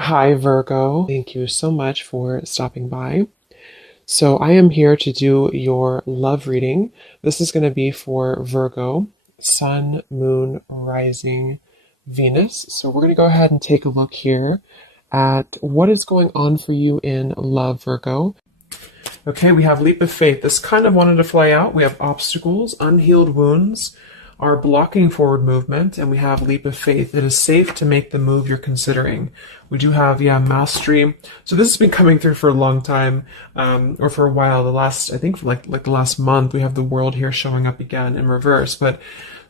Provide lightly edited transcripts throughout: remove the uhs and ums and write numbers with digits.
Hi, Virgo. Thank you so much for stopping by. So, I am here to do your love reading. This is going to be for Virgo, Sun, Moon, Rising, Venus. So, we're going to go ahead and take a look here at what is going on for you in love, Virgo. Okay, we have leap of faith. This kind of wanted to fly out. We have obstacles, unhealed wounds are blocking forward movement, and we have leap of faith. It is safe to make the move you're considering. We do have, mastery. So this has been coming through for a long time, or for a while. I think like the last month, we have the world here showing up again in reverse. But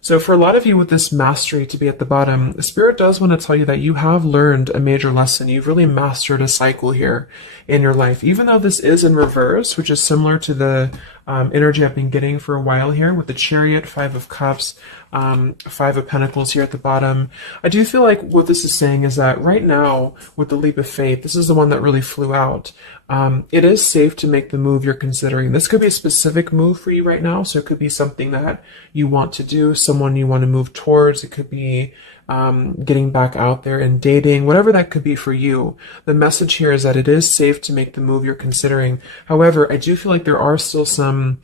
so for a lot of you with this mastery to be at the bottom, the Spirit does want to tell you that you have learned a major lesson. You've really mastered a cycle here in your life. Even though this is in reverse, which is similar to the energy I've been getting for a while here with the Chariot, Five of Cups, Five of Pentacles here at the bottom. I do feel like what this is saying is that right now with the leap of faith, this is the one that really flew out. It is safe to make the move you're considering. This could be a specific move for you right now. So it could be something that you want to do, someone you want to move towards. It could be getting back out there and dating, whatever that could be for you. The message here is that it is safe to make the move you're considering. However, I do feel like there are still some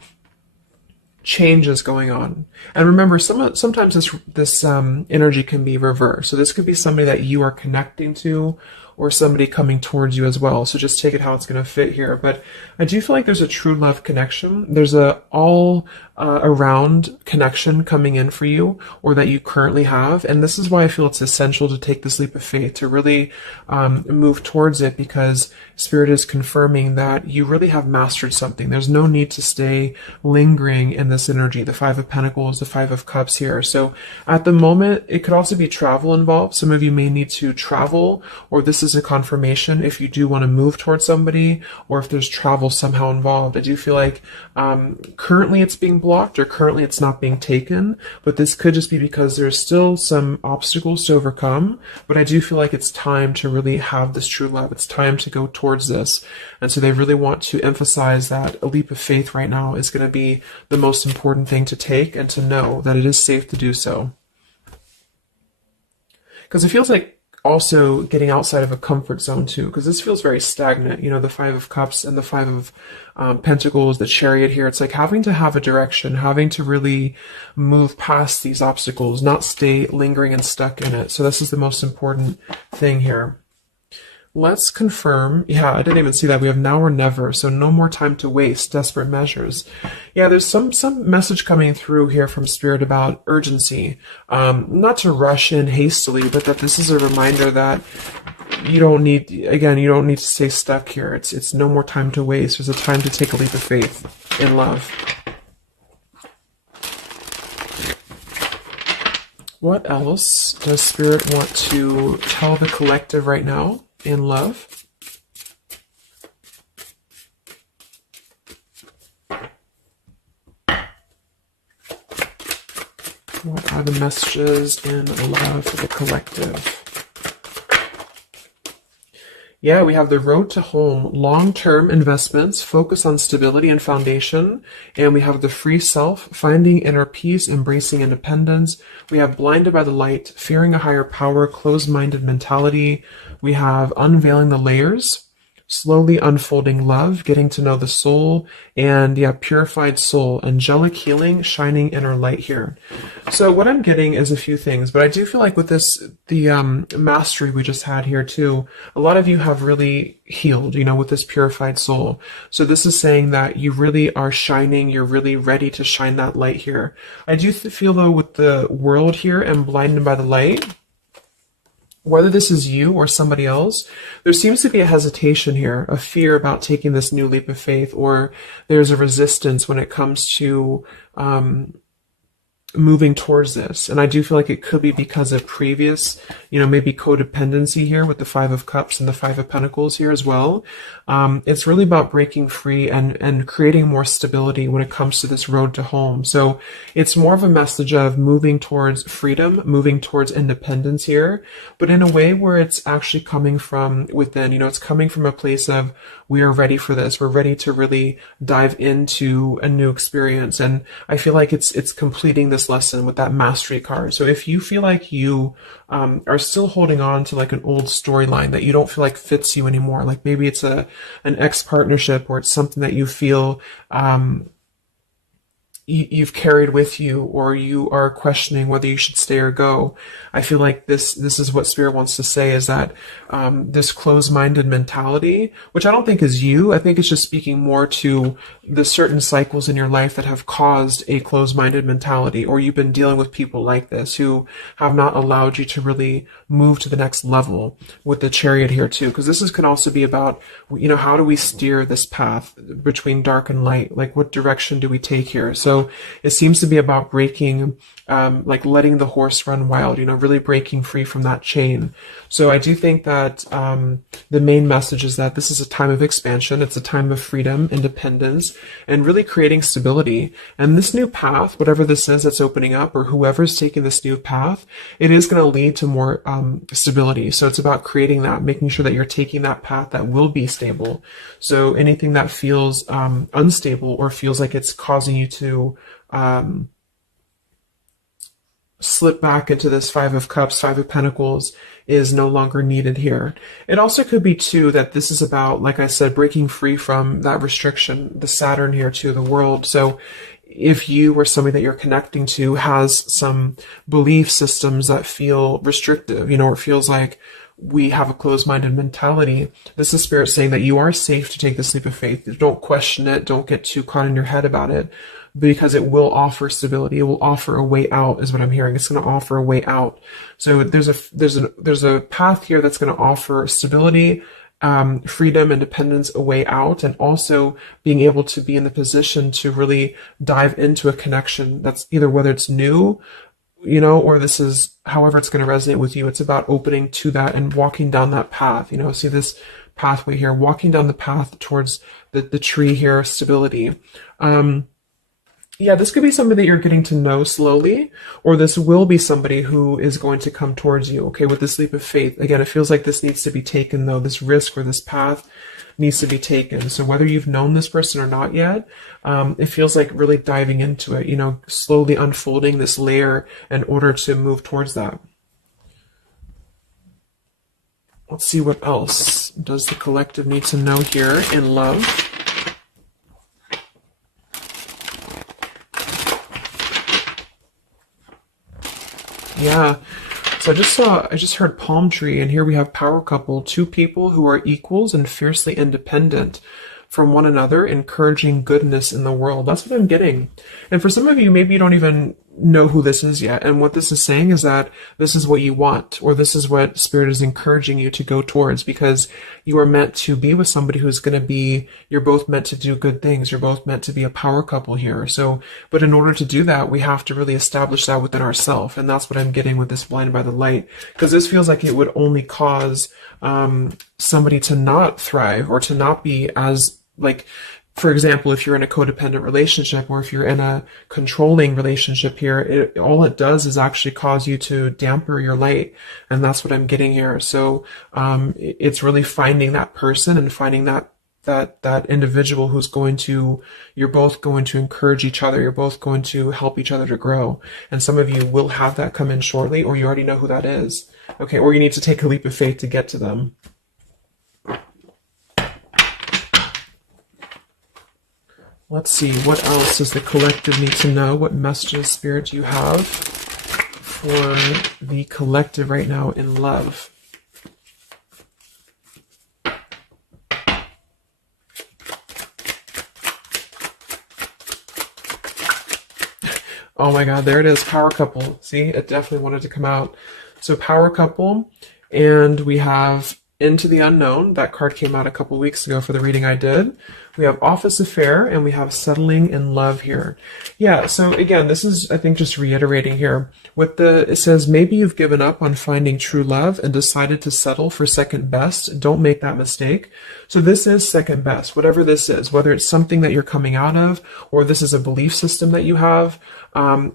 changes going on. And remember, sometimes this energy can be reversed. So this could be somebody that you are connecting to, or somebody coming towards you as well. So just take it how it's going to fit here. But I do feel like there's a true love connection. There's a all around connection coming in for you, or that you currently have. And this is why I feel it's essential to take this leap of faith, to really move towards it, because Spirit is confirming that you really have mastered something. There's no need to stay lingering in this energy. The Five of Pentacles, the Five of Cups here. So at the moment, it could also be travel involved. Some of you may need to travel, or this is a confirmation if you do want to move towards somebody, or if there's travel somehow involved. I do feel like currently it's being blocked, or currently it's not being taken, but this could just be because there's still some obstacles to overcome. But I do feel like it's time to really have this true love. It's time to go towards this. And so they really want to emphasize that a leap of faith right now is going to be the most important thing to take, and to know that it is safe to do so. Because it feels like also getting outside of a comfort zone too, because this feels very stagnant. The Five of Cups and the Five of Pentacles, the Chariot here. It's like having to have a direction, having to really move past these obstacles, not stay lingering and stuck in it. So this is the most important thing here. Let's confirm. Yeah, I didn't even see that. We have now or never. So no more time to waste. Desperate measures. Yeah, there's some message coming through here from Spirit about urgency. Not to rush in hastily, but that this is a reminder that you don't need to stay stuck here. It's no more time to waste. There's a time to take a leap of faith in love. What else does Spirit want to tell the collective right now in love? What are the messages in love for the collective? Yeah, we have the road to home, long-term investments, focus on stability and foundation. And we have the free self, finding inner peace, embracing independence. We have blinded by the light, fearing a higher power, closed-minded mentality. We have unveiling the layers, slowly unfolding love, getting to know the soul, and purified soul, angelic healing, shining inner light here. So what I'm getting is a few things, but I do feel like with this, the mastery we just had here too, a lot of you have really healed, with this purified soul. So this is saying that you really are shining, you're really ready to shine that light here. I do feel though with the world here and blinded by the light, whether this is you or somebody else, there seems to be a hesitation here, a fear about taking this new leap of faith, or there's a resistance when it comes to moving towards this. And I do feel like it could be because of previous, maybe codependency here with the Five of Cups and the Five of Pentacles here as well. It's really about breaking free and creating more stability when it comes to this road to home. So it's more of a message of moving towards freedom, moving towards independence here, but in a way where it's actually coming from within. It's coming from a place of, we are ready for this. We're ready to really dive into a new experience. And I feel like it's completing this this lesson with that mastery card. So if you feel like you are still holding on to like an old storyline that you don't feel like fits you anymore, like maybe it's an ex partnership, or it's something that you feel you've carried with you, or you are questioning whether you should stay or go. I feel like this is what Spirit wants to say, is that this closed-minded mentality, which I don't think is you, I think it's just speaking more to the certain cycles in your life that have caused a closed-minded mentality, or you've been dealing with people like this who have not allowed you to really move to the next level, with the Chariot here too, because could also be about, how do we steer this path between dark and light? Like, what direction do we take here? So it seems to be about breaking, like letting the horse run wild, really breaking free from that chain. So I do think that the main message is that this is a time of expansion. It's a time of freedom, independence, and really creating stability. And this new path, whatever this is that's opening up, or whoever's taking this new path, it is going to lead to more stability. So it's about creating that, making sure that you're taking that path that will be stable. So anything that feels unstable, or feels like it's causing you to slip back into this Five of Cups, Five of Pentacles, is no longer needed here. It also could be too that this is about, like I said, breaking free from that restriction, the Saturn here too, the world. So if you or somebody that you're connecting to has some belief systems that feel restrictive, or it feels like we have a closed-minded mentality, this is Spirit saying that you are safe to take this leap of faith. Don't question it. Don't get too caught in your head about it, because it will offer stability. It will offer a way out, is what I'm hearing. It's going to offer a way out. So there's a path here that's going to offer stability, freedom, independence, a way out, and also being able to be in the position to really dive into a connection that's either, whether it's new, or this is however it's going to resonate with you. It's about opening to that and walking down that path. See this pathway here, walking down the path towards the tree here, stability. Yeah, this could be somebody that you're getting to know slowly, or this will be somebody who is going to come towards you, okay, with this leap of faith. Again, it feels like this needs to be taken, though. This risk or this path needs to be taken. So whether you've known this person or not yet, it feels like really diving into it, slowly unfolding this layer in order to move towards that. Let's see what else does the collective need to know here in love. Yeah, so I just heard palm tree, and here we have power couple, two people who are equals and fiercely independent from one another, encouraging goodness in the world. That's what I'm getting. And for some of you, maybe you don't even know who this is yet. And what this is saying is that this is what you want, or this is what Spirit is encouraging you to go towards, because you are meant to be with somebody who's going to be, you're both meant to do good things. You're both meant to be a power couple here. So, but in order to do that, we have to really establish that within ourselves. And that's what I'm getting with this Blinded by the Light, because this feels like it would only cause somebody to not thrive, or to not be as, like, for example, if you're in a codependent relationship, or if you're in a controlling relationship here, all it does is actually cause you to damper your light. And that's what I'm getting here. So it's really finding that person and finding that individual who's you're both going to encourage each other. You're both going to help each other to grow. And some of you will have that come in shortly, or you already know who that is. Okay, or you need to take a leap of faith to get to them. Let's see, what else does the collective need to know? What messages, Spirit, do you have for the collective right now in love? Oh my God, there it is, power couple. See, it definitely wanted to come out. So power couple, and we have Into the Unknown. That card came out a couple weeks ago for the reading I did. We have Office Affair, and we have Settling in Love here. Yeah, so again, this is, I think, just reiterating here. It says, maybe you've given up on finding true love and decided to settle for second best. Don't make that mistake. So this is second best, whatever this is, whether it's something that you're coming out of, or this is a belief system that you have.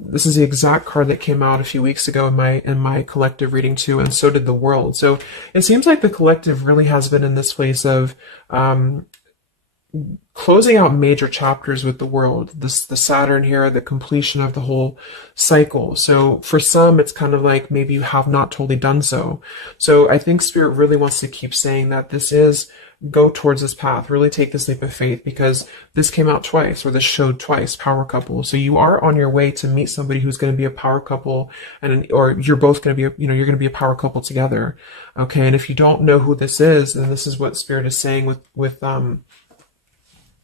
This is the exact card that came out a few weeks ago in my collective reading too, and so did the world. So it seems like the collective really has been in this place of closing out major chapters with the world. This the Saturn here, the completion of the whole cycle. So for some, it's kind of like maybe you have not totally done so. So I think Spirit really wants to keep saying that this is go towards this path. Really take this leap of faith, because this came out twice, or this showed twice, power couple. So you are on your way to meet somebody who's going to be a power couple, or you're both going to be, you're going to be a power couple together. Okay. And if you don't know who this is, then this is what Spirit is saying with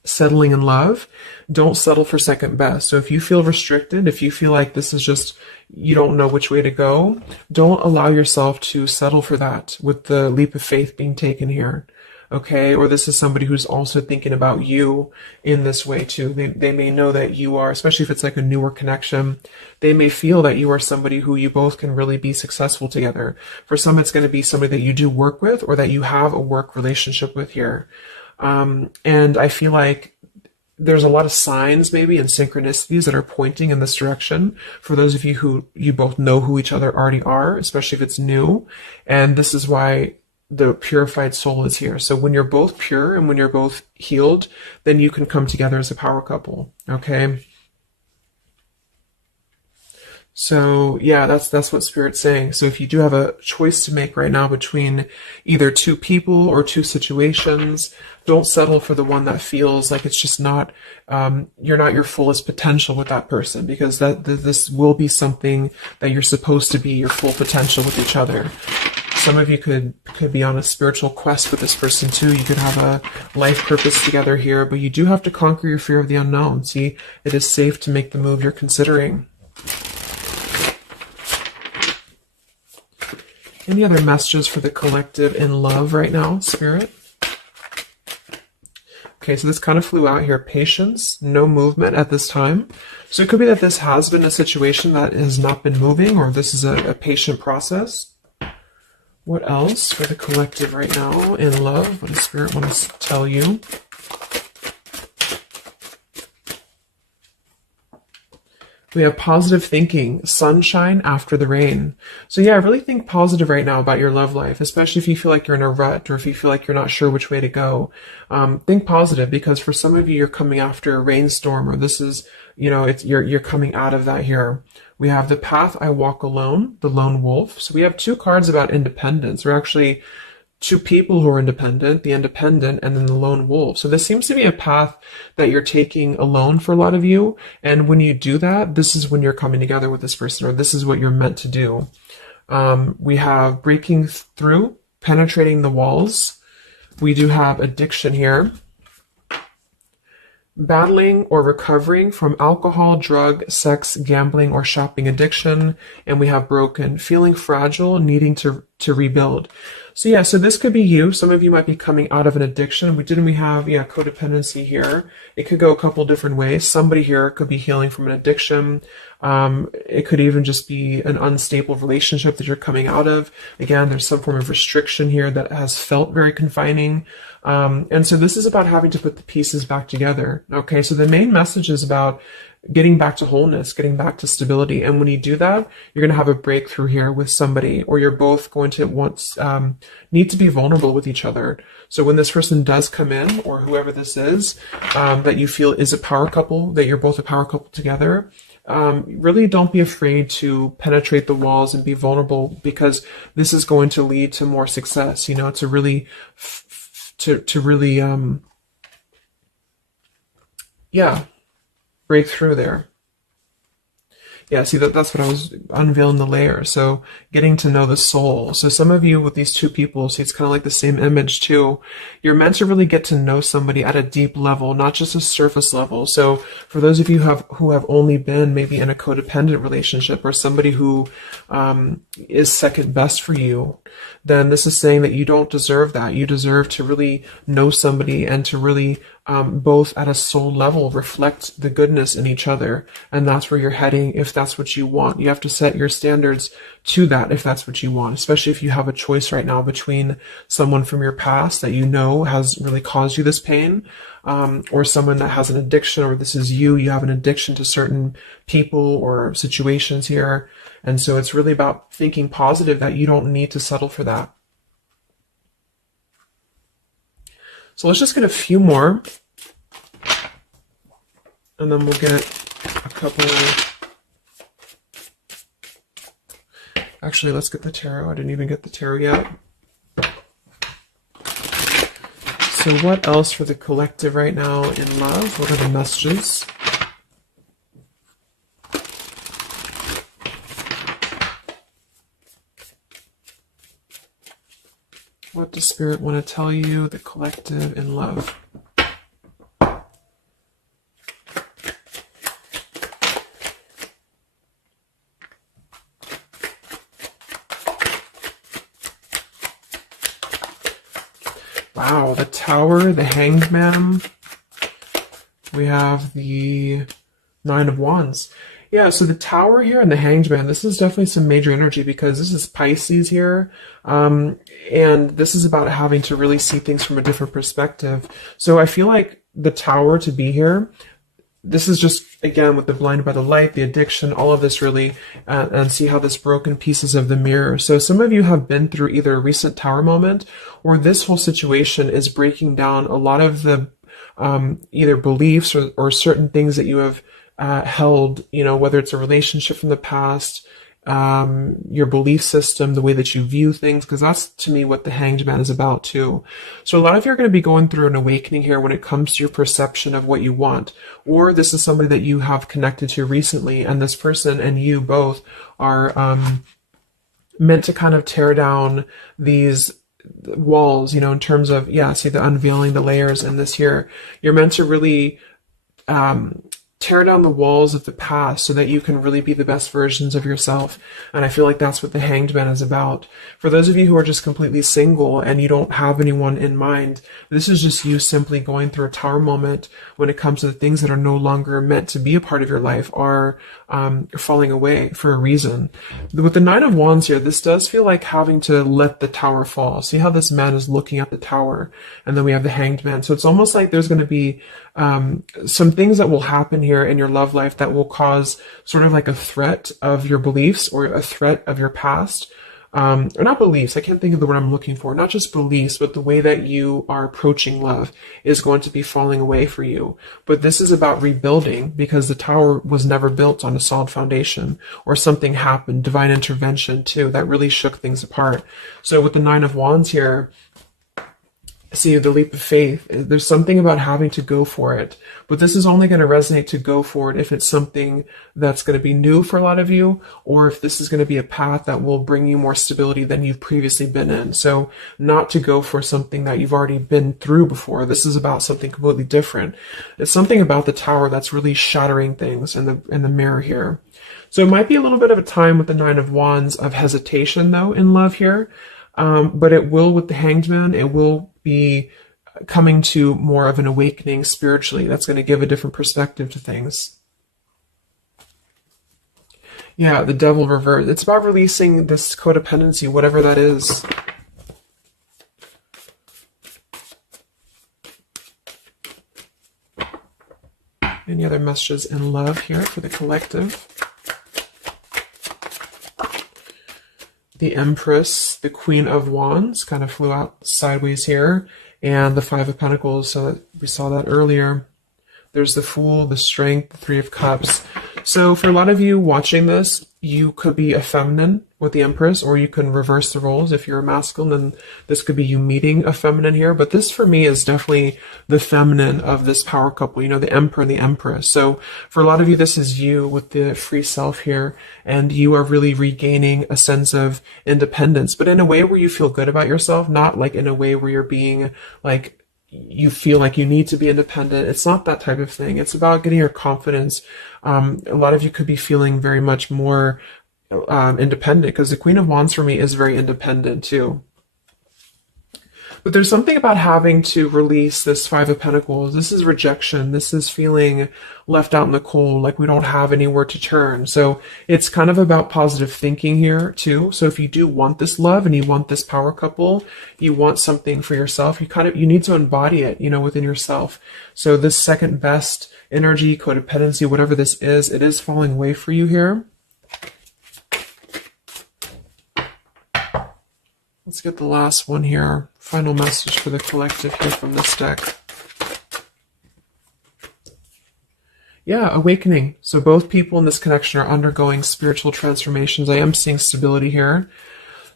settling in love. Don't settle for second best. So if you feel restricted, if you feel like this is just, you don't know which way to go, don't allow yourself to settle for that with the leap of faith being taken here. Okay, or this is somebody who's also thinking about you in this way too. They may know that you are, especially if it's like a newer connection, they may feel that you are somebody who you both can really be successful together. For some, it's going to be somebody that you do work with, or that you have a work relationship with here. And I feel like there's a lot of signs maybe and synchronicities that are pointing in this direction for those of you who you both know who each other already are, especially if it's new. And this is why the purified soul is here. So when you're both pure and when you're both healed, then you can come together as a power couple. Okay. So yeah, that's what Spirit's saying. So if you do have a choice to make right now between either two people or two situations, don't settle for the one that feels like it's just not, you're not your fullest potential with that person, because this will be something that you're supposed to be your full potential with each other. Some of you could be on a spiritual quest with this person too. You could have a life purpose together here, but you do have to conquer your fear of the unknown. See, it is safe to make the move you're considering. Any other messages for the collective in love right now, Spirit? Okay, so this kind of flew out here. Patience, no movement at this time. So it could be that this has been a situation that has not been moving, or this is a patient process. What else for the collective right now in love? What does Spirit want to tell you? We have positive thinking, sunshine after the rain. So yeah, I really think positive right now about your love life, especially if you feel like you're in a rut, or if you feel like you're not sure which way to go. Think positive, because for some of you, you're coming after a rainstorm, or this is, you're coming out of that here. We have the path I walk alone, the lone wolf. So we have two cards about independence. We're actually two people who are independent, the independent, and then the lone wolf. So this seems to be a path that you're taking alone for a lot of you. And when you do that, this is when you're coming together with this person, or this is what you're meant to do. We have breaking through, penetrating the walls. We do have addiction here. Battling or recovering from alcohol, drug, sex, gambling, or shopping addiction. And we have broken, feeling fragile, needing to rebuild. So yeah, so this could be you. Some of you might be coming out of an addiction. We have codependency here. It could go a couple different ways. Somebody here could be healing from an addiction. It could even just be an unstable relationship that you're coming out of. Again, there's some form of restriction here that has felt very confining. And so this is about having to put the pieces back together. Okay, so the main message is about getting back to wholeness, getting back to stability. And when you do that, you're going to have a breakthrough here with somebody, or you're both going to need to be vulnerable with each other. So when this person does come in, or whoever this is, that you feel is a power couple, that you're both a power couple together, really don't be afraid to penetrate the walls and be vulnerable, because this is going to lead to more success, to really, break through there. Yeah, see, that's what I was unveiling, the layer. So getting to know the soul. So some of you with these two people, see, it's kind of like the same image too. You're meant to really get to know somebody at a deep level, not just a surface level. So for those of you who have only been maybe in a codependent relationship, or somebody who is second best for you, then this is saying that you don't deserve that. You deserve to really know somebody, and to really both at a soul level reflect the goodness in each other. And that's where you're heading if that's what you want. You have to set your standards to that if that's what you want, especially if you have a choice right now between someone from your past that you know has really caused you this pain, or someone that has an addiction, or this is you have an addiction to certain people or situations here. And so it's really about thinking positive, that you don't need to settle for that. So let's just get a few more And then we'll get a couple. Actually, let's get the tarot. I didn't even get the tarot yet. So what else for the collective right now in love? What are the messages? What does Spirit want to tell you, the collective in love? Wow, the Tower, the Hanged Man. We have the Nine of Wands. Yeah, so the Tower here and the Hanged Man, this is definitely some major energy because this is Pisces here. And this is about having to really see things from a different perspective. So I feel like the Tower to be here, this is just, again, with the blinded by the light, the addiction, all of this really, and see how this broken pieces of the mirror. So some of you have been through either a recent Tower moment or this whole situation is breaking down a lot of the either beliefs or certain things that you have held, you know, whether it's a relationship from the past, your belief system, the way that you view things, because that's to me what the Hanged Man is about too. So a lot of you are going to be going through an awakening here when it comes to your perception of what you want, or this is somebody that you have connected to recently, and this person and you both are meant to kind of tear down these walls, you know, in terms of, yeah, see the unveiling the layers in this here. You're meant to really tear down the walls of the past so that you can really be the best versions of yourself. And I feel like that's what the Hanged Man is about. For those of you who are just completely single and you don't have anyone in mind, this is just you simply going through a Tower moment when it comes to the things that are no longer meant to be a part of your life are falling away for a reason. With the Nine of Wands here, this does feel like having to let the Tower fall. See how this man is looking at the Tower, and then we have the Hanged Man. So it's almost like there's going to be some things that will happen here in your love life that will cause sort of like a threat of your beliefs or a threat of your past. Or not beliefs, I can't think of the word I'm looking for. Not just beliefs, but the way that you are approaching love is going to be falling away for you. But this is about rebuilding because the Tower was never built on a solid foundation, or something happened, divine intervention too, that really shook things apart. So with the Nine of Wands here, see the leap of faith, there's something about having to go for it, but this is only going to resonate to go for it if it's something that's going to be new for a lot of you, or if this is going to be a path that will bring you more stability than you've previously been in. So not to go for something that you've already been through before. This is about something completely different. It's something about the Tower that's really shattering things in the mirror here. So it might be a little bit of a time with the Nine of Wands of hesitation though in love here. But it will, with the Hanged Man, it will be coming to more of an awakening spiritually. That's going to give a different perspective to things. Yeah, the Devil reversed. It's about releasing this codependency, whatever that is. Any other messages in love here for the collective? The Empress, the Queen of Wands, kind of flew out sideways here, and the Five of Pentacles, so we saw that earlier. There's the Fool, the Strength, the Three of Cups. So for a lot of you watching this, you could be a feminine with the Empress, or you can reverse the roles. If you're a masculine, then this could be you meeting a feminine here. But this for me is definitely the feminine of this power couple, you know, the Emperor and the Empress. So for a lot of you, this is you with the free self here, and you are really regaining a sense of independence, but in a way where you feel good about yourself, not like in a way where you're being like, you feel like you need to be independent. It's not that type of thing. It's about getting your confidence. A lot of you could be feeling very much more independent, because the Queen of Wands for me is very independent too. But there's something about having to release this Five of Pentacles. This is rejection. This is feeling left out in the cold, like we don't have anywhere to turn. So it's kind of about positive thinking here too. So if you do want this love and you want this power couple, you want something for yourself, you need to embody it, you know, within yourself. So this second best energy, codependency, whatever this is, it is falling away for you here. Let's get the last one here. Final message for the collective here from this deck. Yeah, awakening. So both people in this connection are undergoing spiritual transformations. I am seeing stability here.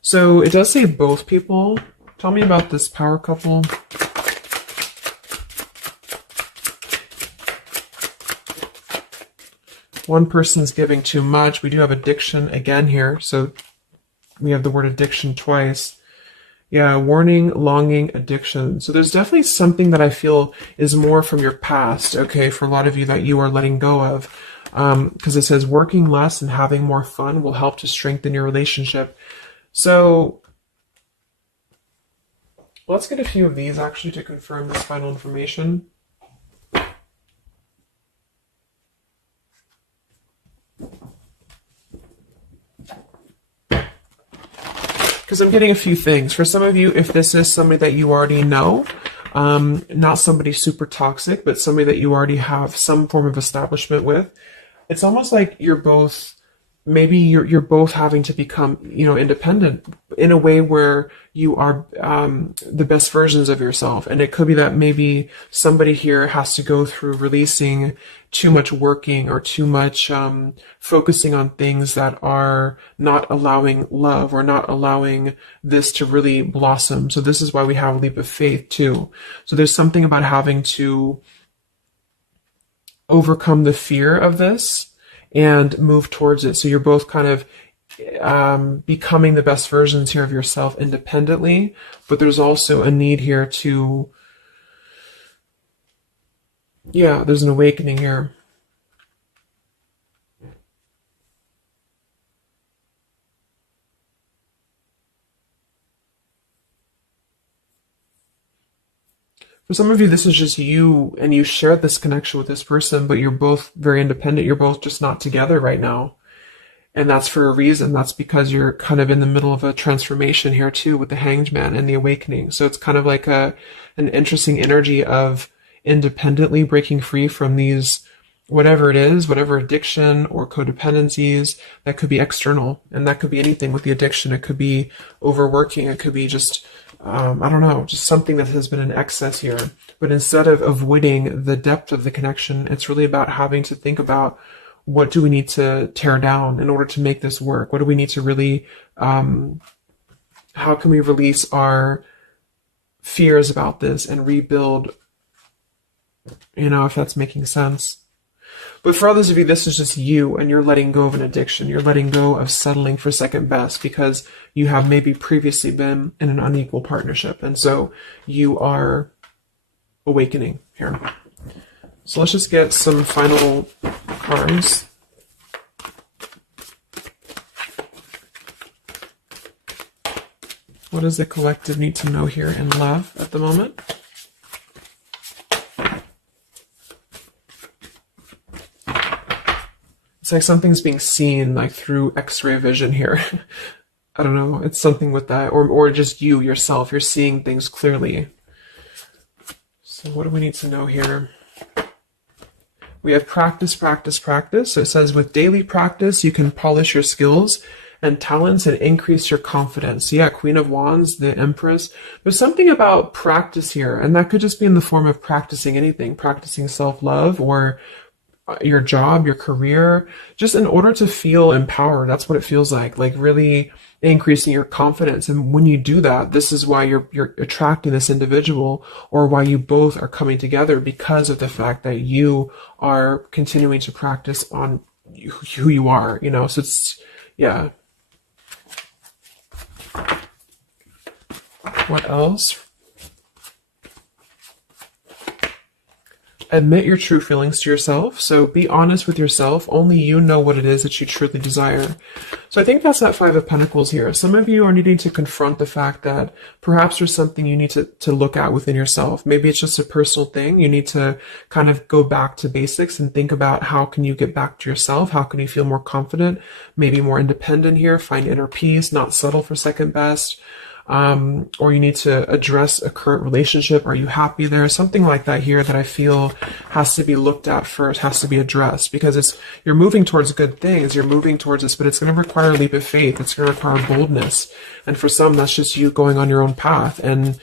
So it does say both people. Tell me about this power couple. One person's giving too much. We do have addiction again here. So we have the word addiction twice. Yeah, warning, longing, addiction. So there's definitely something that I feel is more from your past, okay, for a lot of you that you are letting go of. Because it says working less and having more fun will help to strengthen your relationship. So let's get a few of these actually to confirm this final information. Because I'm getting a few things. For some of you, if this is somebody that you already know, not somebody super toxic, but somebody that you already have some form of establishment with, it's almost like you're both, maybe you're both having to become, independent in a way where you are the best versions of yourself. And it could be that maybe somebody here has to go through releasing too much working or too much focusing on things that are not allowing love or not allowing this to really blossom. So this is why we have a leap of faith too. So there's something about having to overcome the fear of this and move towards it. So you're both kind of becoming the best versions here of yourself independently, but there's also a need here to, there's an awakening here. For some of you, this is just you, and you share this connection with this person, but you're both very independent. You're both just not together right now. And that's for a reason. That's because you're kind of in the middle of a transformation here too with the Hanged Man and the awakening. So it's kind of like an interesting energy of independently breaking free from these, whatever it is, whatever addiction or codependencies that could be external. And that could be anything with the addiction. It could be overworking. It could be just, I don't know, just something that has been in excess here. But instead of avoiding the depth of the connection, it's really about having to think about, what do we need to tear down in order to make this work? What do we need to really, how can we release our fears about this and rebuild, if that's making sense. But for others of you, this is just you, and you're letting go of an addiction. You're letting go of settling for second best because you have maybe previously been in an unequal partnership. And so you are awakening here. So let's just get some final cards. What does the collective need to know here in love at the moment? It's like something's being seen like through X-ray vision here. I don't know. It's something with that. Or just you yourself. You're seeing things clearly. So what do we need to know here? We have practice, practice, practice. So it says with daily practice, you can polish your skills and talents and increase your confidence. So yeah, Queen of Wands, the Empress. There's something about practice here, and that could just be in the form of practicing anything, practicing self-love or your job, your career, just in order to feel empowered. That's what it feels like really increasing your confidence. And when you do that, this is why you're attracting this individual, or why you both are coming together, because of the fact that you are continuing to practice on who you are, so it's, yeah. What else? Admit your true feelings to yourself. So be honest with yourself. Only you know what it is that you truly desire. So I think that's that Five of Pentacles here. Some of you are needing to confront the fact that perhaps there's something you need to look at within yourself. Maybe it's just a personal thing. You need to kind of go back to basics and think about how can you get back to yourself? How can you feel more confident, maybe more independent here, find inner peace, not settle for second best. Or you need to address a current relationship. Are you happy there? Something like that here that I feel has to be looked at first, has to be addressed, because you're moving towards good things. You're moving towards this, but it's going to require a leap of faith. It's going to require boldness. And for some, that's just you going on your own path. And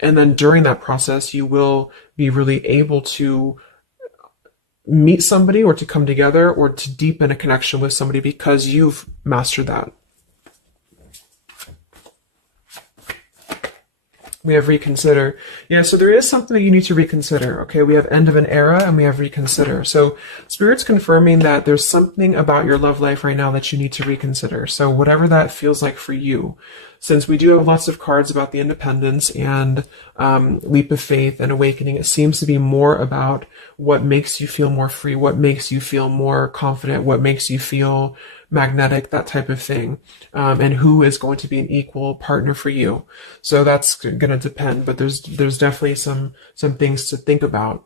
then during that process, you will be really able to meet somebody or to come together or to deepen a connection with somebody because you've mastered that. We have reconsider. Yeah, so there is something that you need to reconsider. Okay, we have end of an era and we have reconsider. So Spirit's confirming that there's something about your love life right now that you need to reconsider. So whatever that feels like for you, since we do have lots of cards about the independence and leap of faith and awakening, it seems to be more about what makes you feel more free, what makes you feel more confident, what makes you feel magnetic, that type of thing, and who is going to be an equal partner for you. So that's going to depend, but there's definitely some things to think about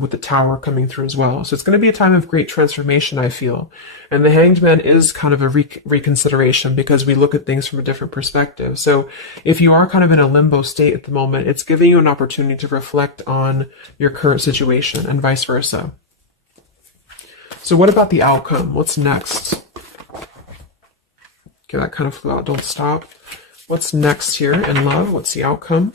with the Tower coming through as well. So it's going to be a time of great transformation, I feel. And the Hanged Man is kind of a reconsideration because we look at things from a different perspective. So if you are kind of in a limbo state at the moment, it's giving you an opportunity to reflect on your current situation and vice versa. So what about the outcome? What's next? Okay, that kind of flew out. Don't stop. What's next here in love? What's the outcome?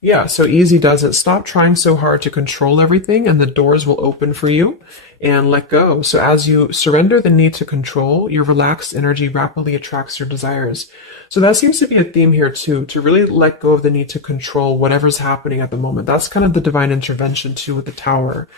Yeah, so easy does it. Stop trying so hard to control everything and the doors will open for you, and let go. So as you surrender the need to control, your relaxed energy rapidly attracts your desires. So that seems to be a theme here too, to really let go of the need to control whatever's happening at the moment. That's kind of the divine intervention too with the Tower.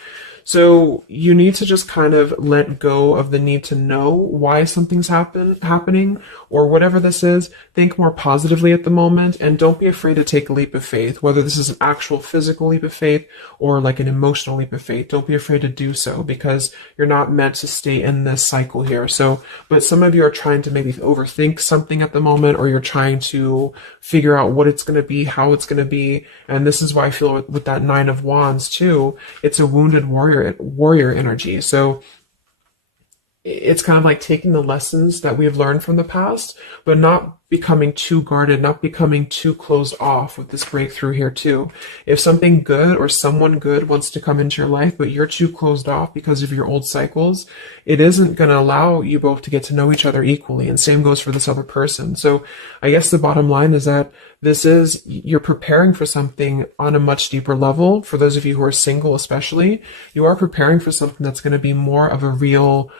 So you need to just kind of let go of the need to know why something's happening or whatever this is. Think more positively at the moment and don't be afraid to take a leap of faith, whether this is an actual physical leap of faith or like an emotional leap of faith. Don't be afraid to do so because you're not meant to stay in this cycle here. So, but some of you are trying to maybe overthink something at the moment, or you're trying to figure out what it's going to be, how it's going to be. And this is why I feel with that Nine of Wands too, it's a wounded warrior energy. So it's kind of like taking the lessons that we've learned from the past, but not becoming too guarded, not becoming too closed off with this breakthrough here too. If something good or someone good wants to come into your life, but you're too closed off because of your old cycles, it isn't going to allow you both to get to know each other equally. And same goes for this other person. So I guess the bottom line is that you're preparing for something on a much deeper level. For those of you who are single, especially, you are preparing for something that's going to be more of a real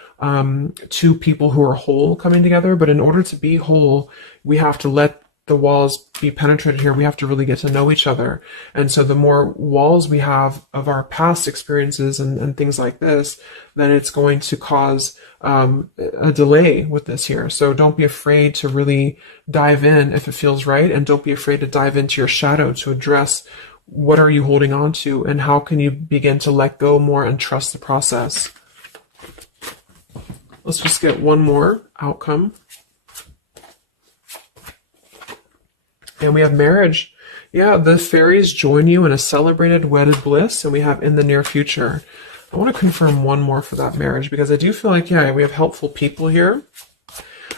two people who are whole coming together. But in order to be whole, we have to let the walls be penetrated here. We have to really get to know each other. And so the more walls we have of our past experiences and things like this, then it's going to cause a delay with this here. So don't be afraid to really dive in if it feels right. And don't be afraid to dive into your shadow to address what are you holding on to and how can you begin to let go more and trust the process. Let's just get one more outcome. And we have marriage. Yeah, the fairies join you in a celebrated wedded bliss, and we have in the near future. I want to confirm one more for that marriage because I do feel like, yeah, we have helpful people here.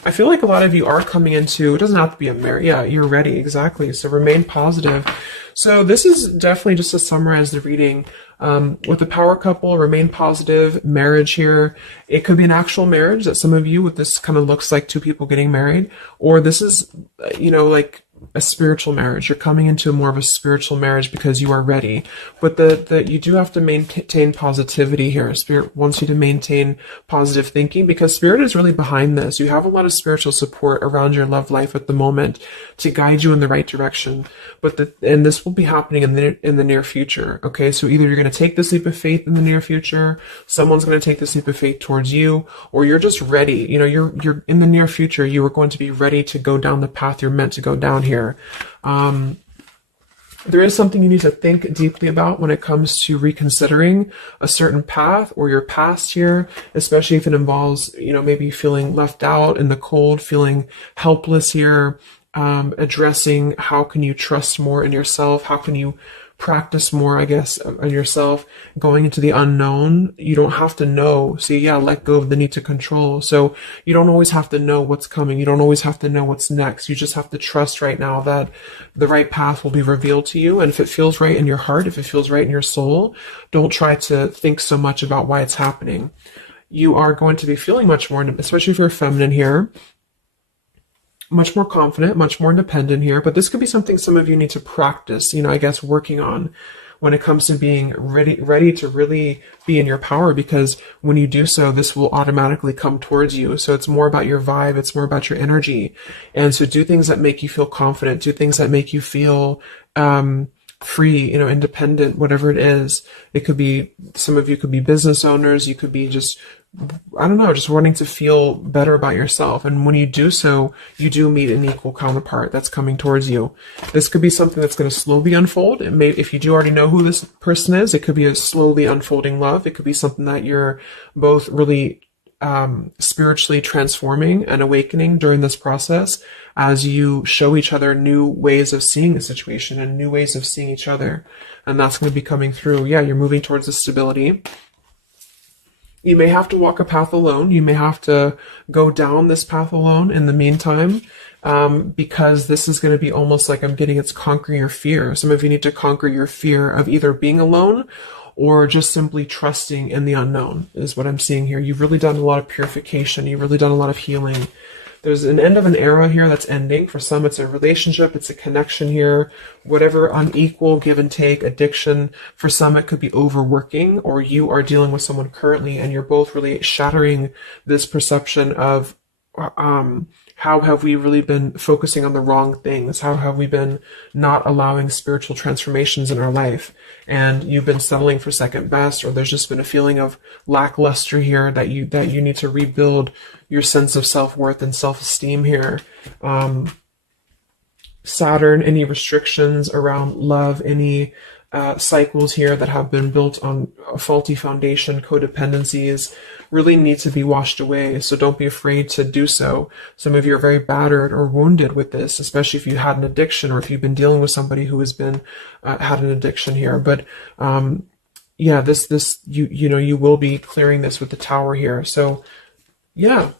I feel like a lot of you are coming into, it doesn't have to be a marriage. Yeah, you're ready. Exactly. So remain positive. So this is definitely just to summarize the reading. With the power couple, remain positive, marriage here. It could be an actual marriage that some of you with this kind of looks like two people getting married, or this is, like a spiritual marriage. You're coming into more of a spiritual marriage because you are ready. But you do have to maintain positivity here. Spirit wants you to maintain positive thinking because Spirit is really behind this. You have a lot of spiritual support around your love life at the moment to guide you in the right direction. And this will be happening in the near future. Okay, so either you're going to take this leap of faith in the near future, someone's going to take this leap of faith towards you, or you're just ready. You're in the near future. You are going to be ready to go down the path you're meant to go down here. There is something you need to think deeply about when it comes to reconsidering a certain path or your past here, especially if it involves, maybe feeling left out in the cold, feeling helpless here, addressing how can you trust more in yourself, how can you practice more, I guess, on yourself, going into the unknown. You don't have to know. See, yeah, let go of the need to control. So you don't always have to know what's coming. You don't always have to know what's next. You just have to trust right now that the right path will be revealed to you. And if it feels right in your heart, if it feels right in your soul, don't try to think so much about why it's happening. You are going to be feeling much more, especially if you're feminine here, much more confident, much more independent here, but this could be something some of you need to practice, I guess, working on. when it comes to being ready to really be in your power, because when you do so, this will automatically come towards you. So it's more about your vibe. It's more about your energy. And so do things that make you feel confident, do things that make you feel, free, independent, whatever it is. It could be, some of you could be business owners. You could be just, I don't know, just wanting to feel better about yourself. And when you do so, you do meet an equal counterpart that's coming towards you. This could be something that's going to slowly unfold. It may, if you do already know who this person is, it could be a slowly unfolding love. It could be something that you're both really spiritually transforming and awakening during this process, as you show each other new ways of seeing the situation and new ways of seeing each other. And that's going to be coming through. Yeah, you're moving towards the stability. You may have to walk a path alone. You may have to go down this path alone in the meantime, because this is going to be almost like, I'm getting, it's conquering your fear. Some of you need to conquer your fear of either being alone or just simply trusting in the unknown, is what I'm seeing here. You've really done a lot of purification. You've really done a lot of healing. There's an end of an era here that's ending. For some, it's a relationship, it's a connection here, whatever unequal give and take, addiction. For some, it could be overworking, or you are dealing with someone currently and you're both really shattering this perception of, how have we really been focusing on the wrong things? How have we been not allowing spiritual transformations in our life? And you've been settling for second best, or there's just been a feeling of lackluster here that you need to rebuild your sense of self-worth and self-esteem here. Saturn, any restrictions around love, any cycles here that have been built on a faulty foundation, codependencies, really need to be washed away. So don't be afraid to do so. Some of you are very battered or wounded with this, especially if you had an addiction, or if you've been dealing with somebody who has been had an addiction here. But yeah, this you will be clearing this with the Tower here. So yeah.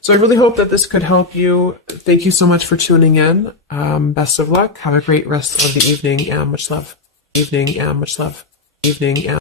So I really hope that this could help you. Thank you so much for tuning in. Best of luck. Have a great rest of the evening, and much love. Evening, and much love. Evening, and